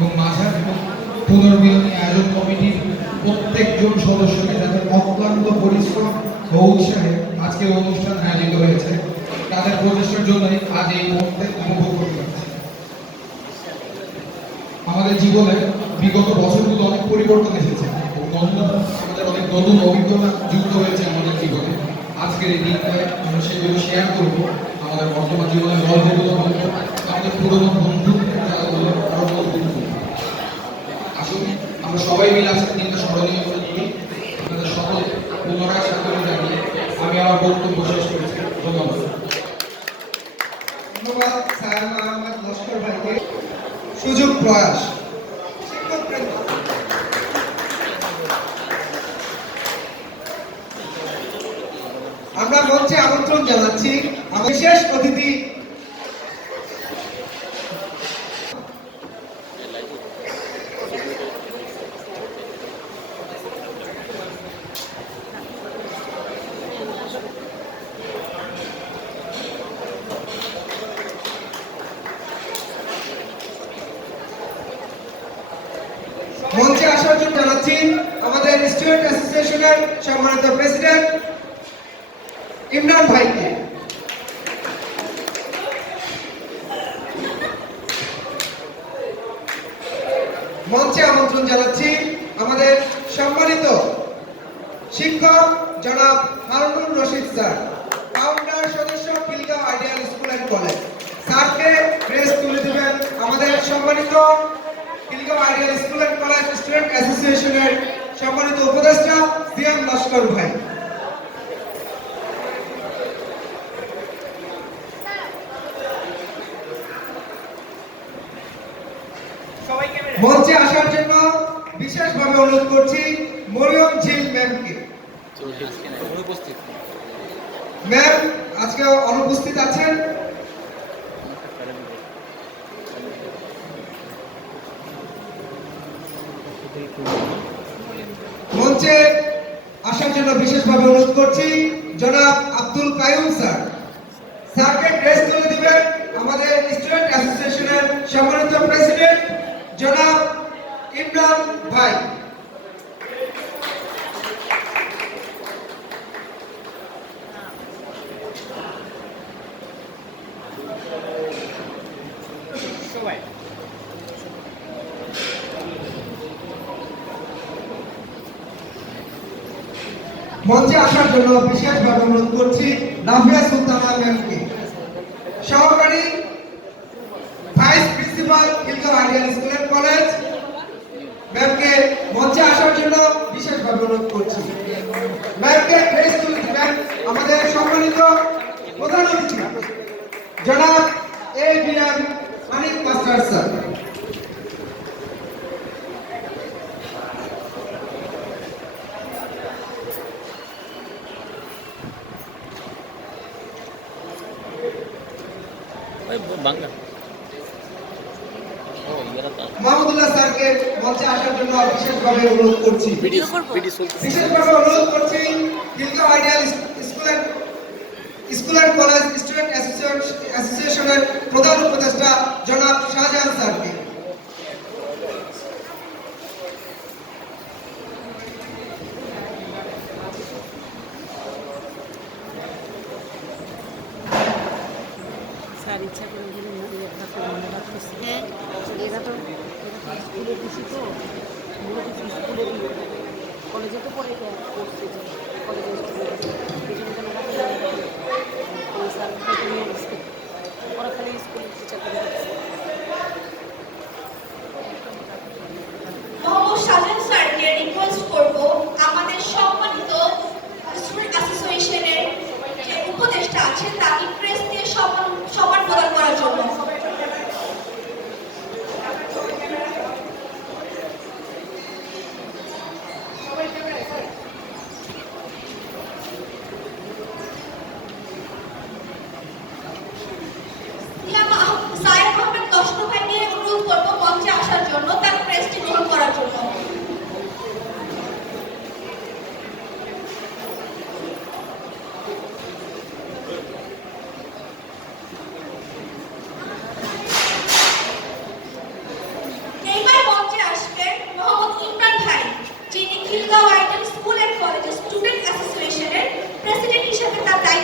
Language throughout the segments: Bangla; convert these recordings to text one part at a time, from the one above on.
এবং মাঝার পুনর্মিলনী আয়োজন কমিটির প্রত্যেকজন সদস্যকে যাদের অক্লান্ত পরিশ্রম ও উৎসাহে আজকে অনুষ্ঠান আয়োজিত হয়েছে, তাদের প্রচেষ্টার জন্যই আজ এই মুহূর্তে উপভোগ করতে পারছি আমাদের জীবনে বিগত বছরগুলো অনেক পরিবর্তন এসেছে আমাদের অনেক নতুন অভিজ্ঞতা যুক্ত হয়েছে আমাদের জীবনে। আজকের এই দিনটায় আমরা সেগুলো শেয়ার করব, আমাদের বর্তমান জীবনের গল্পগুলো বলব আমাদের পুরনো বন্ধু যারাগুলো আরও মজবুত করব। আসুন আমরা সবাই মিলে আজকের দিনটা স্মরণীয় করে তুলি আপনাদের সকলে পুনরায় স্বাগত জানিয়ে আমি আমার বক্তব্য শেষ করেছি ধন্যবাদ ধন্যবাদ স্যার মোহাম্মদ লস্কর ভাইকে সুযোগ প্রয়াস শিক্ষকবৃন্দ, আমরা মঞ্চে আমন্ত্রণ জানাচ্ছি আমার বিশেষ অতিথি। মঞ্চে আসার জন্য জানাচ্ছি আমাদের স্টুডেন্ট অ্যাসোসিয়েশনের সম্মানিত প্রেসিডেন্ট ইমরান ভাইকে। মঞ্চে আমন্ত্রণ জানাচ্ছি আমাদের সম্মানিত শিক্ষক জনাব হারুনুর রশিদ স্যার ফাউন্ডার সদস্য Khilgaon ideal school and college স্যারকে প্রেস তুলে দেবেন আমাদের সম্মানিত Khilgaon ideal school and college student অ্যাসোসিয়েশনের সম্মানিত উপদেষ্টা সিএম লস্কর ভাই মঞ্চে আসার জন্য বিশেষভাবে অনুরোধ করছি মরিয়ম ঝিল ম্যামকে অনুপস্থিত ম্যাম আজকে অনুপস্থিত আছেন মঞ্চে আসার জন্য বিশেষভাবে অনুরোধ করছি, জনাব আব্দুল কায়ুম স্যার। স্যারকে ড্রেস তুলে দিবেন আমাদের স্টুডেন্ট অ্যাসোসিয়েশনের সম্মানিত প্রেসিডেন্ট, জনাব ইমরান ভাই। মঞ্চে আসার জন্য বিশেষভাবে অনুরোধ করছি নাফিয়া সুলতানা ম্যামকে। সহকারী vice principal Khilgaon ideal school and college ম্যামকে মঞ্চে আসার জন্য বিশেষভাবে অনুরোধ করছি। ম্যামকে ড্রেস তুলে আমাদের সম্মানিত প্রধান অতিথি, জনাব A B M Manik master sir ওই বাংলা ও ইয়ারা তা মাহমুদুল্লাহ স্যারকে মঞ্চে আসার জন্য বিশেষভাবে অনুরোধ করছি। বিশেষভাবে অনুরোধ করছি Khilgaon ideal school school and college student অ্যাসোসিয়েশনের প্রধান উপদেষ্টা জনাব শাহজাহান স্যারকে। স্যার ইচ্ছা করে দিলেন তো মনে রাখতেছে হ্যাঁ এরা তো এরা তো স্কুলে খুশি তো। মূলত স্কুলে কলেজে তো পড়ে করছে যে কলেজে স্কুলে ওরা খালি স্কুলের টিচার করে দিচ্ছে মোহাম্মদ সাজান স্যারকে রিকোয়েস্ট করব আমাদের সম্মানিত স্টুডেন্ট অ্যাসোসিয়েশনের যে উপদেষ্টা আছেন তাকে প্রেস দিয়ে সম্মান সম্মান প্রদান করার জন্য ইমাম আহ- সায়েদ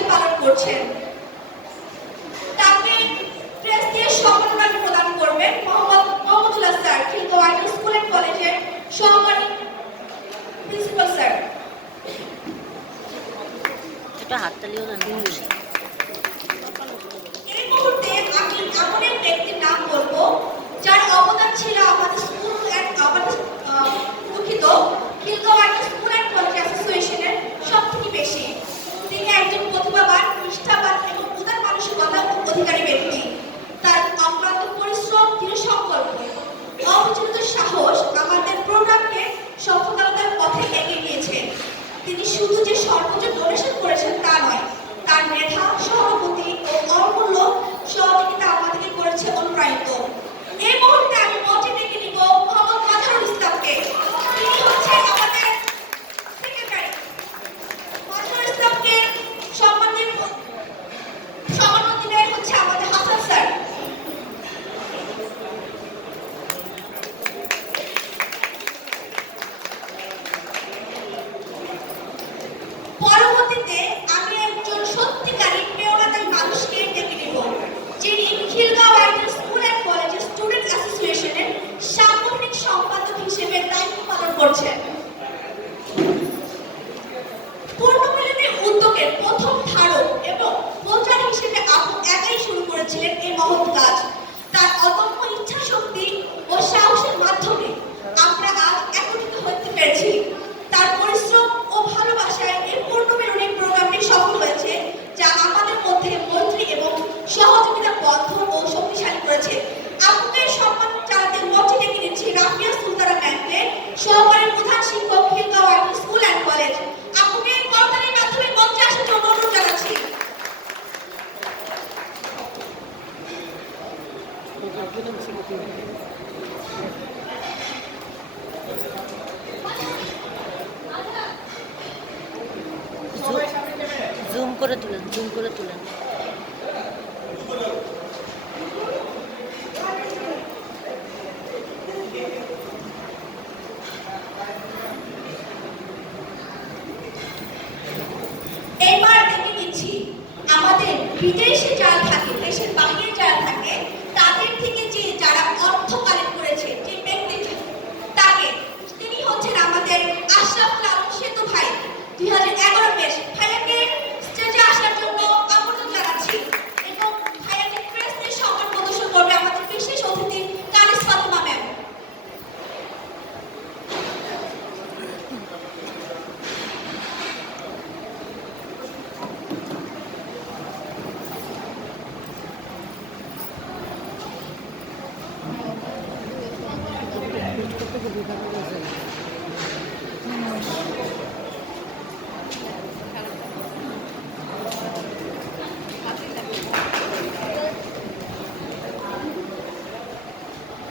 মোহাম্মদ করছেন তাকে প্রেস দিয়ে সম্মাননা প্রদান করবেন Mohammad Mohammadullah sir Khilgaon ideal school and কলেজের সহকারী প্রিন্সিপাল স্যার এটা হাততালিও দেন এই মুহূর্তে আমি এমন এক ব্যক্তির নাম বলব যার অবদান ছিল আমাদের স্কুল অ্যান্ড আমাদের দুঃখিত খিলগাঁও স্কুল অ্যান্ড কলেজ অ্যাসোসিয়েশনের সব থেকে বেশি। তিনি একজন প্রতিভাবান নিষ্ঠাবান এবং উদার মানসিকতা অধিকারী ব্যক্তি। তার অক্লান্ত পরিশ্রম দৃঢ় সংকল্প অবিচলিত সাহস তিনি শুধু যে সর্বোচ্চ ডোনেশন করেছেন তা নয়, তার মেধা সভাপতি ও অমূল্য সহযোগিতা আমাদেরকে করেছে অনুপ্রাণিত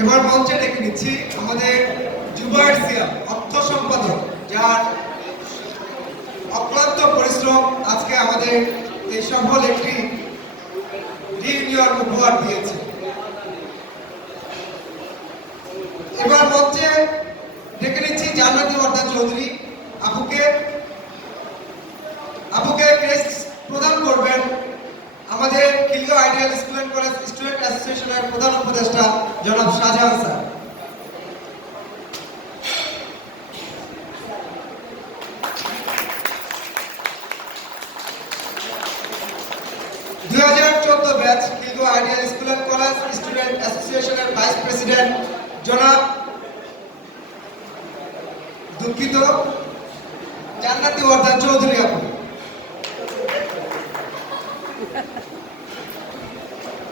এবার মঞ্চে ডেকে নিচ্ছি আমাদের জুবাইর সিয়াম অর্থ সম্পাদক, যার অক্লান্ত পরিশ্রম আজকে আমাদের এই সফল একটি রিউনিয়ন উপহার দিয়েছে। এবার মঞ্চে ডেকে নিচ্ছি জান্নাতি ওয়ার্দা চৌধুরী আপুকে। আপুকে প্রদান করবেন আমাদের Khilgaon ideal school college student অ্যাসোসিয়েশনের প্রধান উপদেষ্টা জনাব শাহজাহান স্যার। ব্যাচ খিলগাঁও জনাব দুঃখিত, জান্নাতি চৌধুরী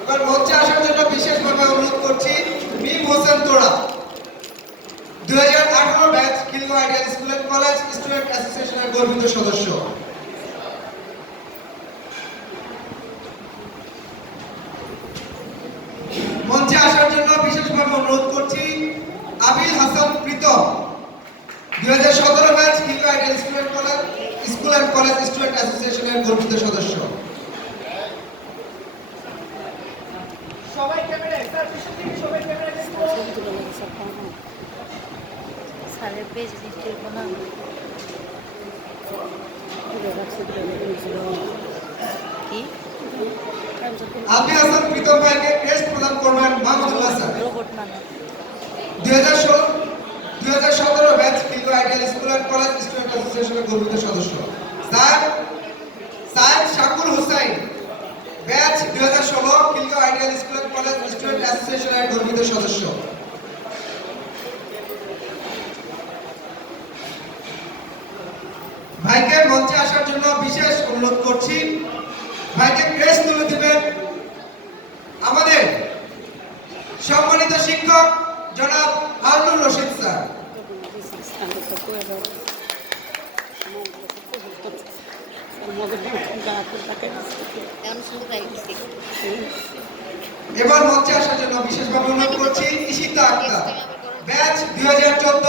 এবার মঞ্চে আসার জন্য বিশেষভাবে অনুরোধ করছি মিম হোসেন তোড়া। দুই হাজার আঠারো batch Khilgaon ideal school and college student অ্যাসোসিয়েশনের গর্বিত সদস্য। মঞ্চে আসার জন্য বিশেষভাবে অনুরোধ করছি আবিল হাসান প্রীতম। দুই হাজার সতেরো batch Khilgaon ideal school and college school and college student অ্যাসোসিয়েশনের গর্বিত সদস্য। আবি হাসান প্রীতম ভাইকে ক্রেস্ট প্রদান করবেন মাহমুদুল্লাহ স্যার দুই হাজার ষোলো দুই হাজার সতেরো ব্যাচ কিন্তু ideal school and college student অ্যাসোসিয়েশনের গর্বিত সদস্য। স্যার সায়েদ শাকুর হোসাইন, ব্যাচ দুই হাজার ষোলো Khilgaon ideal school and college student অ্যাসোসিয়েশনের গর্বিত সদস্য। ভাইকে মঞ্চে আসার জন্য বিশেষ অনুরোধ করছি। ভাইকে ক্রেস্ট তুলে দিবেন আমাদের সম্মানিত শিক্ষক জনাব হারুনুর রশিদ স্যার। এবার মঞ্চে আসার জন্য বিশেষভাবে অনুরোধ করছি ইশিতা আক্তার। ব্যাচ দুই হাজার চোদ্দ,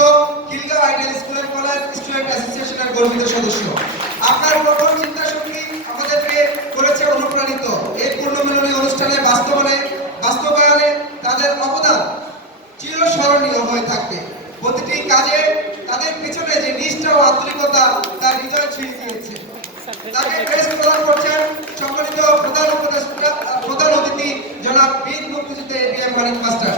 Khilgaon ideal school and college student অ্যাসোসিয়েশনের গর্বিত সদস্য। আপনার প্রথম চিন্তা শক্তি আমাদেরকে করেছে অনুপ্রাণিত। এই পূর্ণমিলনী অনুষ্ঠানে বাস্তবায়নে বাস্তবায়নে তাদের অবদান চিরস্মরণীয় হয়ে থাকবে প্রতিটি কাজে তাদের পিছনে যে নিষ্ঠা ও আন্তরিকতা, তার হৃদয় ছুঁয়ে দিয়েছে তাকে প্রেস প্রদান করছেন সম্মানিত প্রধান উপদেষ্টা, প্রধান অতিথি জনাব বীর মাস্টার।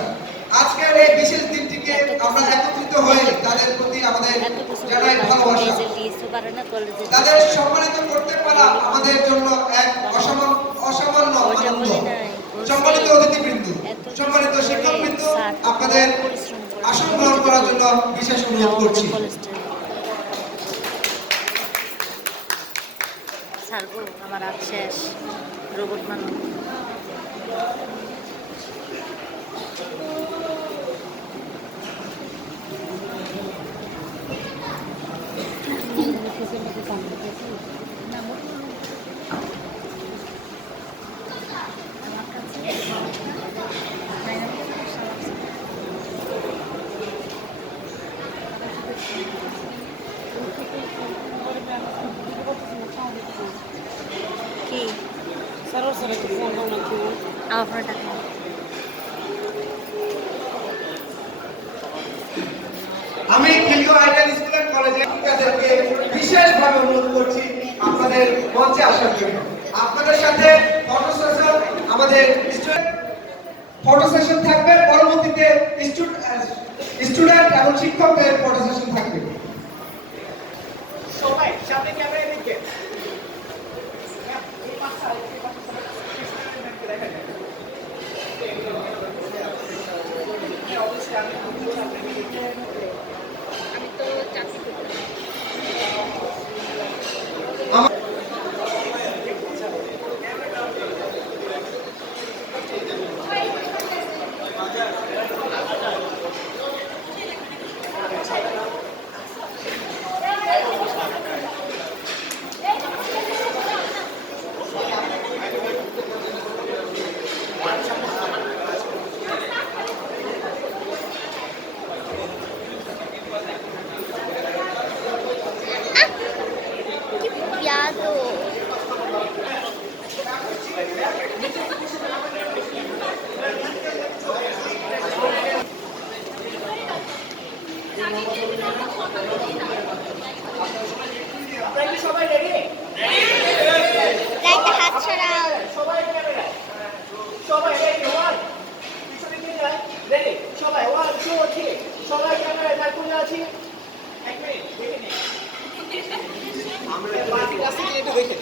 আজকের এই বিশেষ দিনটিকে আমরা একত্রিত হয়ে তাদের প্রতি আমাদের জানাই ভালোবাসা। তাদের সম্মানিত করতে পারা আমাদের জন্য এক অসামান্য অসামান্য আনন্দ। সম্মানিত অতিথিবৃন্দ সম্মানিত শিক্ষকবৃন্দ আপনাদের আসন গ্রহণ করার জন্য বিশেষ অনুরোধ করছি। আমার আজ শেষ। রোবট বানাবো। টাকা নেই। আমি খিলগাঁও আইডিয়াল স্কুল এন্ড কলেজের শিক্ষার্থীদেরকে বিশেষভাবে অনুরোধ করছি আপনাদের মঞ্চে আসার জন্য আপনাদের সাথে ফটো সেশন আমাদের ফটো সেশন থাকবে পরবর্তীতে স্টুডেন্ট এবং শিক্ষকদের ফটো সেশন থাকবে সবাই সামনে ক্যামেরা সবাই সবাই ক্যামেরা সবাই রেডি ওয়ান সবাই ওয়ান টু থ্রি সবাই ক্যামেরা তার কোন আছি এক মিনিট দেখে আমরা একটু দেখে নিন